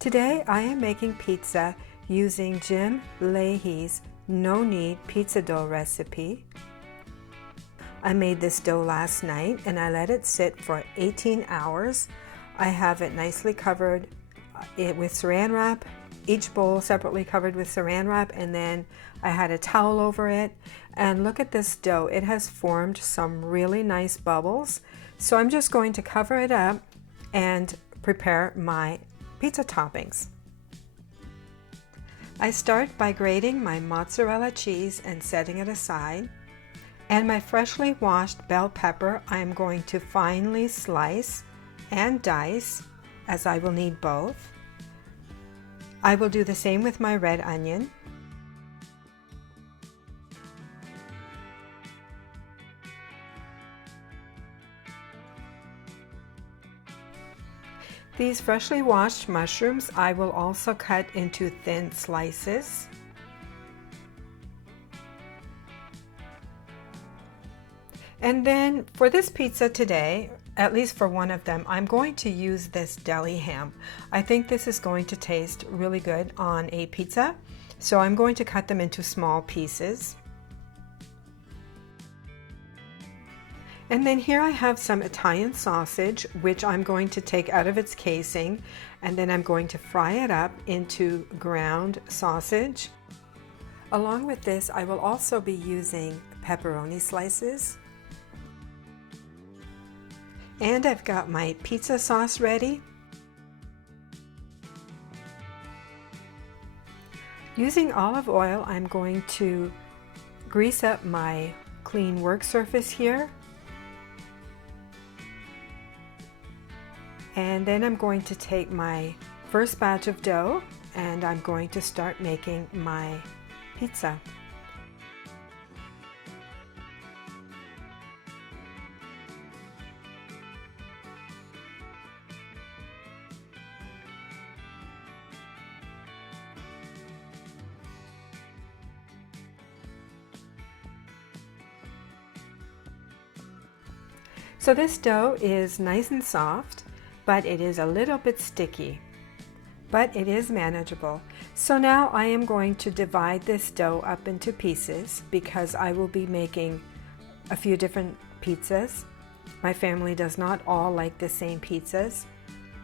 Today I am making pizza using Jim Leahy's no-knead pizza dough recipe. I made this dough last night and I let it sit for 18 hours. I have it nicely covered with saran wrap, each bowl separately covered with saran wrap, and then I had a towel over it. And look at this dough, it has formed some really nice bubbles. So I'm just going to cover it up and prepare my pizza toppings. I start by grating my mozzarella cheese and setting it aside. And my freshly washed bell pepper I am going to finely slice and dice, as I will need both. I will do the same with my red onion. These freshly washed mushrooms I will also cut into thin slices. And then for this pizza today, at least for one of them, I'm going to use this deli ham. I think this is going to taste really good on a pizza, so I'm going to cut them into small pieces. And then here I have some Italian sausage, which I'm going to take out of its casing, and then I'm going to fry it up into ground sausage. Along with this, I will also be using pepperoni slices. And I've got my pizza sauce ready. Using olive oil, I'm going to grease up my clean work surface here. And then I'm going to take my first batch of dough and I'm going to start making my pizza. So this dough is nice and soft, but it is a little bit sticky, but it is manageable. So now I am going to divide this dough up into pieces because I will be making a few different pizzas. My family does not all like the same pizzas,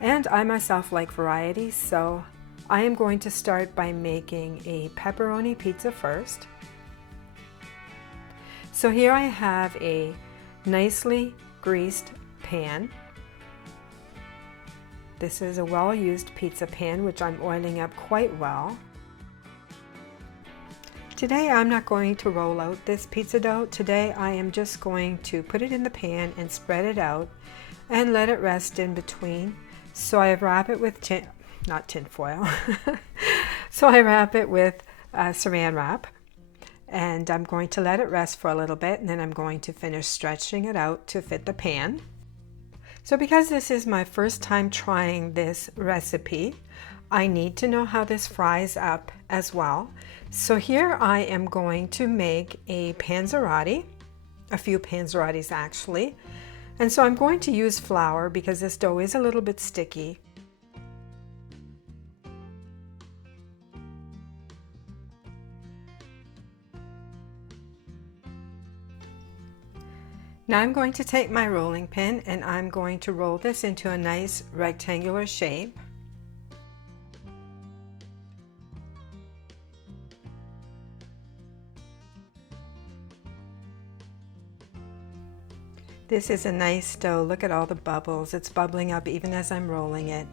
and I myself like variety, so I am going to start by making a pepperoni pizza first. So here I have a nicely greased pan. This is a well-used pizza pan which I'm oiling up quite well. Today I'm not going to roll out this pizza dough. Today I am just going to put it in the pan and spread it out and let it rest in between. So I wrap it with tin foil. So I wrap it with saran wrap. And I'm going to let it rest for a little bit, and then I'm going to finish stretching it out to fit the pan. So because this is my first time trying this recipe, I need to know how this fries up as well. So here I am going to make a panzerotti, a few panzerottis actually. And so I'm going to use flour because this dough is a little bit sticky. Now I'm going to take my rolling pin and I'm going to roll this into a nice rectangular shape. This is a nice dough. Look at all the bubbles. It's bubbling up even as I'm rolling it.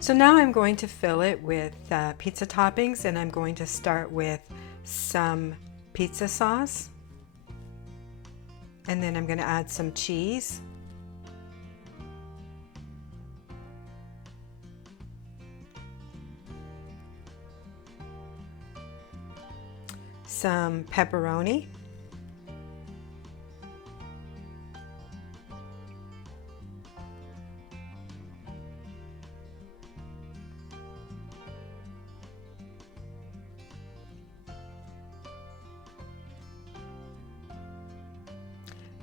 So now I'm going to fill it with pizza toppings, and I'm going to start with some pizza sauce. And then I'm going to add some cheese. Some pepperoni.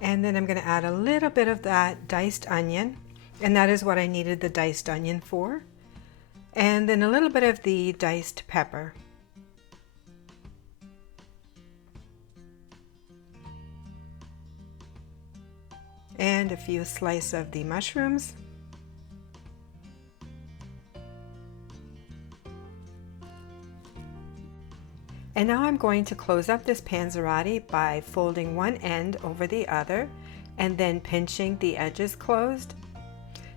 And then I'm going to add a little bit of that diced onion, and that is what I needed the diced onion for. and then a little bit of the diced pepper. And a few slices of the mushrooms. And now I'm going to close up this panzerotti by folding one end over the other and then pinching the edges closed.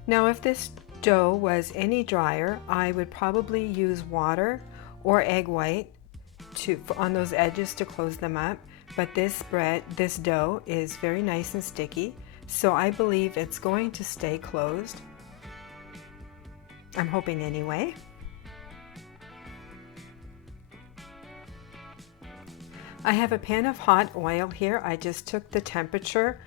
Now if this dough was any drier, I would probably use water or egg white on those edges to close them up. But this dough is very nice and sticky, so I believe it's going to stay closed. I'm hoping anyway. I have a pan of hot oil here. I just took the temperature.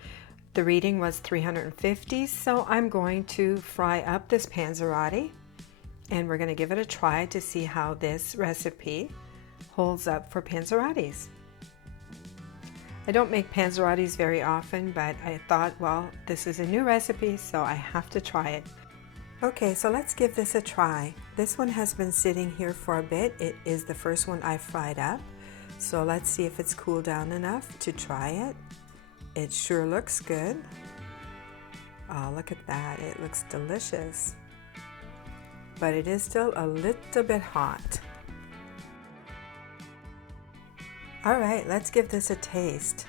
The reading was 350, so I'm going to fry up this panzerotti, and we're going to give it a try to see how this recipe holds up for panzerottis. I don't make panzerottis very often, but I thought, well, this is a new recipe, so I have to try it. Okay, so let's give this a try. This one has been sitting here for a bit. It is the first one I fried up. So let's see if it's cooled down enough to try it. It sure looks good. Oh, look at that. It looks delicious. But it is still a little bit hot. All right, let's give this a taste.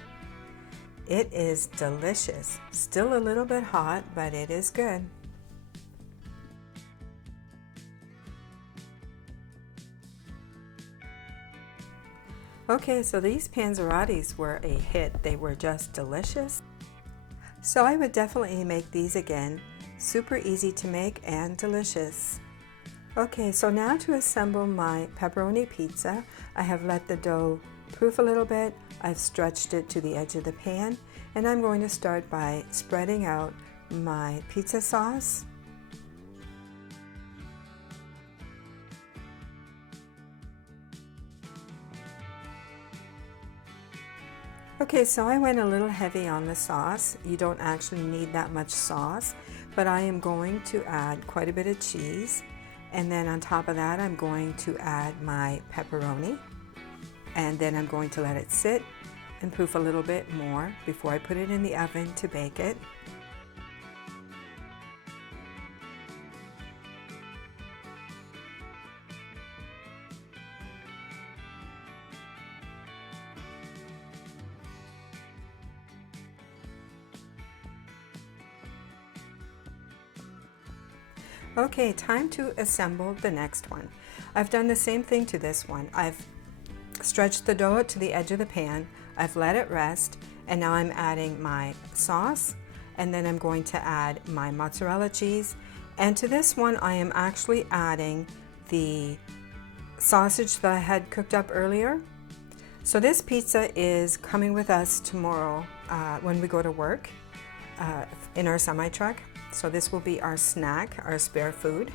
It is delicious. Still a little bit hot, but it is good. Okay, so these panzerottis were a hit. They were just delicious. So I would definitely make these again. Super easy to make and delicious. Okay, so now to assemble my pepperoni pizza, I have let the dough proof a little bit. I've stretched it to the edge of the pan, and I'm going to start by spreading out my pizza sauce. Okay, so I went a little heavy on the sauce. You don't actually need that much sauce, but I am going to add quite a bit of cheese. And then on top of that, I'm going to add my pepperoni. And then I'm going to let it sit and proof a little bit more before I put it in the oven to bake it. Okay, time to assemble the next one. I've done the same thing to this one. I've stretched the dough out to the edge of the pan, I've let it rest, and now I'm adding my sauce, and then I'm going to add my mozzarella cheese. And to this one, I am actually adding the sausage that I had cooked up earlier. So this pizza is coming with us tomorrow when we go to work in our semi-truck. So this will be our snack, our spare food.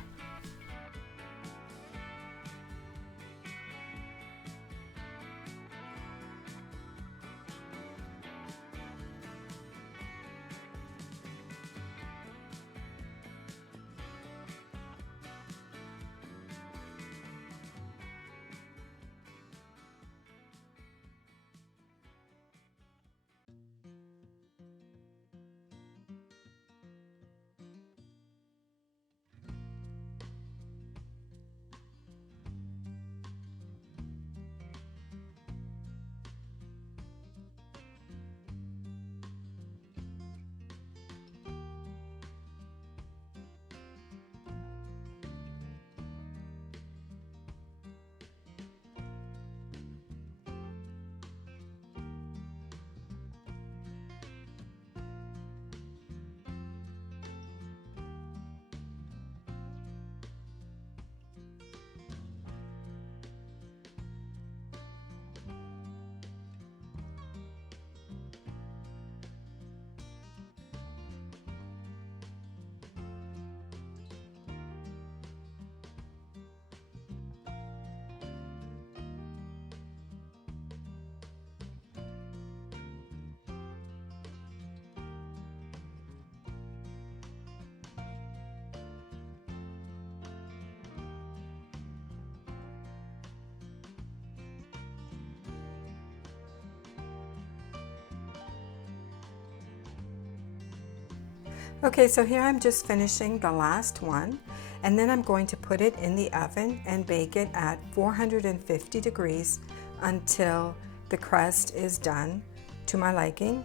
Okay, so here I'm just finishing the last one, and then I'm going to put it in the oven and bake it at 450 degrees until the crust is done to my liking.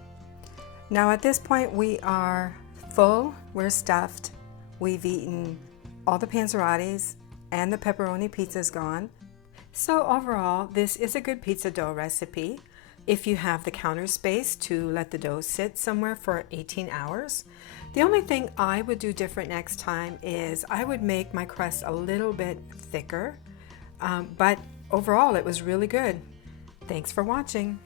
Now at this point we are full, we're stuffed, we've eaten all the panzerottis and the pepperoni pizza's gone. So overall, this is a good pizza dough recipe if you have the counter space to let the dough sit somewhere for 18 hours. The only thing I would do different next time is I would make my crust a little bit thicker, but overall it was really good. Thanks for watching.